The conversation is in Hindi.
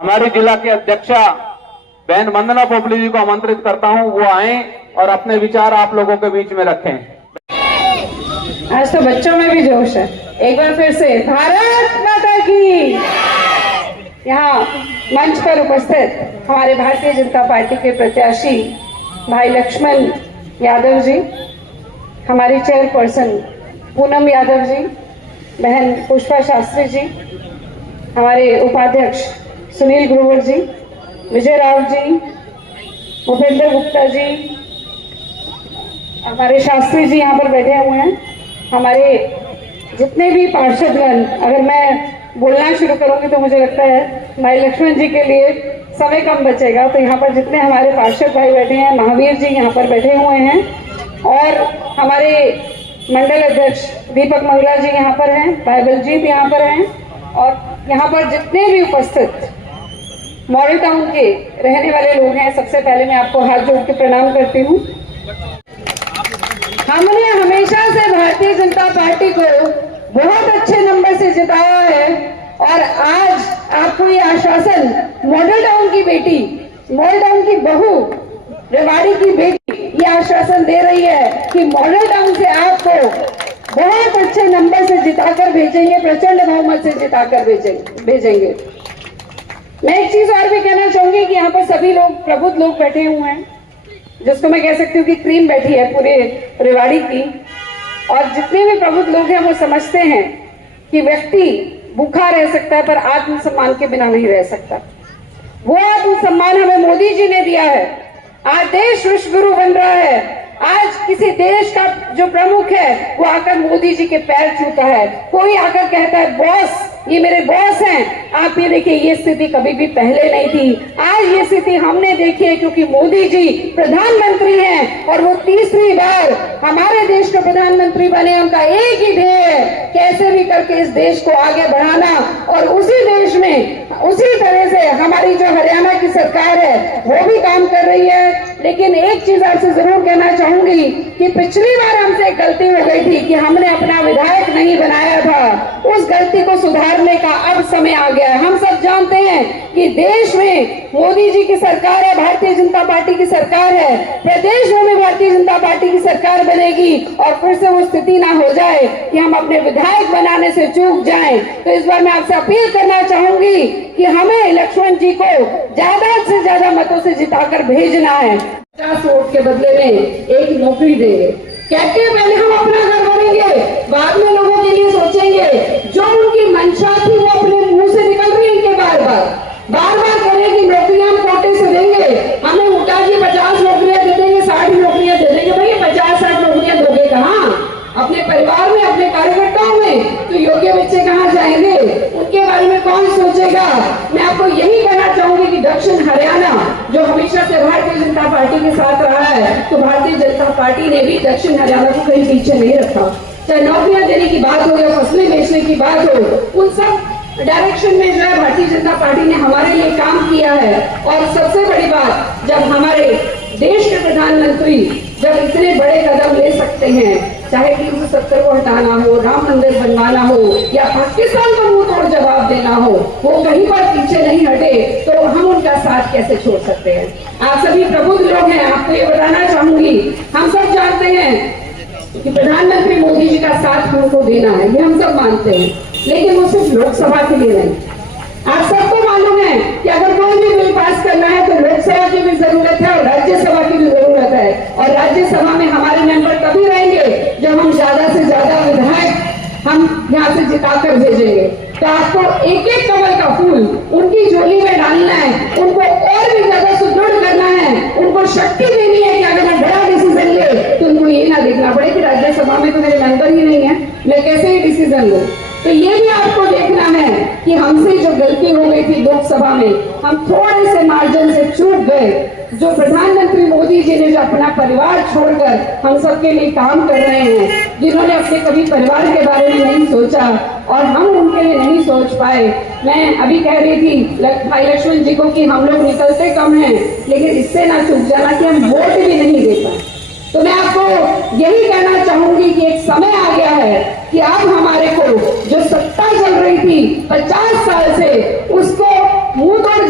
हमारे जिला के अध्यक्षा बहन वंदना पोपली जी को आमंत्रित करता हूं, वो आए और अपने विचार आप लोगों के बीच में रखें। आज तो बच्चों में भी जोश है। एक बार फिर से भारत माता की। यहाँ मंच पर उपस्थित हमारे भारतीय जनता पार्टी के प्रत्याशी भाई लक्ष्मण यादव जी, हमारी चेयरपर्सन पूनम यादव जी, बहन पुष्पा शास्त्री जी, हमारे उपाध्यक्ष सुनील ग्रोवर जी, विजय राव जी, भूपेंद्र गुप्ता जी, हमारे शास्त्री जी यहाँ पर बैठे हुए हैं, हमारे जितने भी पार्षदगण। अगर मैं बोलना शुरू करूंगी तो मुझे लगता है भाई लक्ष्मण जी के लिए समय कम बचेगा। तो यहाँ पर जितने हमारे पार्षद भाई बैठे हैं, महावीर जी यहाँ पर बैठे हुए हैं, और हमारे मंडल अध्यक्ष दीपक मंगला जी यहाँ पर हैं, बाइबल जी भी यहाँ पर हैं, और यहाँ पर जितने भी उपस्थित मॉडल टाउन के रहने वाले लोग हैं, सबसे पहले मैं आपको हाथ जोड़ के प्रणाम करती हूँ। हमने हमेशा से भारतीय जनता पार्टी को बहुत अच्छे नंबर से जिताया है, और आज आपको ये आश्वासन मॉडल टाउन की बेटी, मॉडल टाउन की बहू, रेवाड़ी की बेटी ये आश्वासन दे रही है कि मॉडल टाउन से आपको बहुत अच्छे नंबर से जिताकर भेजेंगे, प्रचंड बहुमत से जिताकर भेजेंगे। मैं एक चीज और भी कहना चाहूंगी कि यहाँ पर सभी लोग प्रबुद्ध लोग बैठे हुए हैं, जिसको मैं कह सकती हूँ कि क्रीम बैठी है पूरे रेवाड़ी की, और जितने भी प्रबुद्ध लोग हैं वो समझते हैं कि व्यक्ति भूखा रह सकता है पर आत्मसम्मान के बिना नहीं रह सकता। वो आत्मसम्मान हमें मोदी जी ने दिया है। आज देश विश्व गुरु बन रहा है। आज किसी देश का जो प्रमुख है वो आकर मोदी जी के पैर छूता है। कोई आकर कहता है बॉस, ये मेरे बॉस हैं। आप ये देखिए, ये स्थिति कभी भी पहले नहीं थी। आज ये स्थिति हमने देखी है क्योंकि मोदी जी प्रधानमंत्री हैं, और वो तीसरी बार हमारे देश के प्रधानमंत्री बने। उनका एक ही ध्येय है, कैसे भी करके इस देश को आगे बढ़ाना, और उसी देश में उसी तरह से हमारी जो हरियाणा की सरकार है वो भी काम कर रही है। लेकिन एक चीज आपसे जरूर कहना चाहूंगी कि पिछली बार हमसे एक गलती हो गई थी कि हमने अपना विधायक नहीं बनाया था। उस गलती को सुधारने का अब समय आ गया है। हम सब जानते हैं कि देश में मोदी जी की सरकार है, भारतीय जनता पार्टी की सरकार है, प्रदेश में भारतीय जनता पार्टी की सरकार बनेगी, और फिर से वो स्थिति ना हो जाए कि हम अपने विधायक बनाने से चूक जाएं। तो इस बार मैं आपसे अपील करना चाहूंगी कि हमें लक्ष्मण जी को ज्यादा से ज्यादा मतों से जिताकर भेजना है। 50 वोट के बदले में एक नौकरी देंगे। कहते हैं पहले हम अपना घर बनेंगे, बाद में लोगों के लिए सोचेंगे। जो उनकी मंशा थी वो अपने मुंह से निकल रही है इनके बार बार करें कि नौकरियां हम कोटे से देंगे। हमें उठा के 50 नौकरियां दे देंगे, 60 नौकरियां दे देंगे। भाई 50-60 नौकरियां दोगे कहाँ? अपने परिवार में, अपने कार्यकर्ताओं में। तो योग्य बच्चे कहाँ जाएंगे? उनके बारे में कौन सोचेगा? मैं आपको यही कहना चाहूंगी कि दक्षिण हरियाणा जो हमेशा से भारतीय जनता पार्टी के साथ रहा है, तो भारतीय जनता पार्टी ने भी दक्षिण हरियाणा को कहीं पीछे नहीं रखा। चाहे नौकरियां देने की बात हो या फसलें बेचने की बात हो, उन सब डायरेक्शन में जो है भारतीय जनता पार्टी ने हमारे लिए काम किया है। और सबसे बड़ी बात, जब हमारे देश के प्रधानमंत्री जब इतने बड़े कदम ले सकते हैं, चाहे 370 को हटाना हो, राम मंदिर बनवाना हो, या पाकिस्तान को मुंह तोड़ जवाब देना हो, वो कहीं पर पीछे नहीं हटे, तो हम उनका साथ कैसे छोड़ सकते हैं? आप सभी प्रबुद्ध लोग हैं, आपको ये बताना चाहूंगी, हम सब जानते हैं कि प्रधानमंत्री मोदी जी का साथ हमको देना है, ये हम सब मानते हैं, लेकिन वो सिर्फ लोकसभा के लिए नहीं। आप सबको मालूम है कि अगर कोई भी बिल पास करना है तो लोकसभा की भी जरूरत है और राज्यसभा की भी जरूरत है। और राज्यसभा में हमारे मेंबर तभी रहेंगे जब हम ज्यादा से ज्यादा विधायक हम यहाँ से जिताकर भेजेंगे। तो आपको एक एक कमल का फूल उनकी झोली में डालना है, उनको और भी ज्यादा सुदृढ़ करना है, उनको शक्ति देनी है कि अगर मैं बड़ा डिसीजन ले तो उनको ये ना देखना पड़े कि राज्यसभा में तो मेरे मेंबर ही नहीं है, मैं कैसे ही डिसीजन लूं। तो ये भी आपको देखना है कि हमसे जो गलती हो गई थी लोकसभा में, हम थोड़े से मार्जिन से चूक गए। जो प्रधानमंत्री मोदी जी ने जो अपना परिवार छोड़कर हम सबके लिए काम कर रहे हैं, जिन्होंने अपने कभी परिवार के बारे में नहीं सोचा और हम उनके लिए नहीं सोच पाए। मैं अभी कह रही थी भाई लक्ष्मण जी को कि हम लोग निकलते कम हैं, लेकिन इससे ना चूक जाना कि हम वोट भी नहीं दे पाए। तो मैं आपको यही कहना चाहूंगी कि एक समय आ गया है कि अब हमारे को जो सत्ता चल रही थी 50 साल से, उसको मुंह तोड़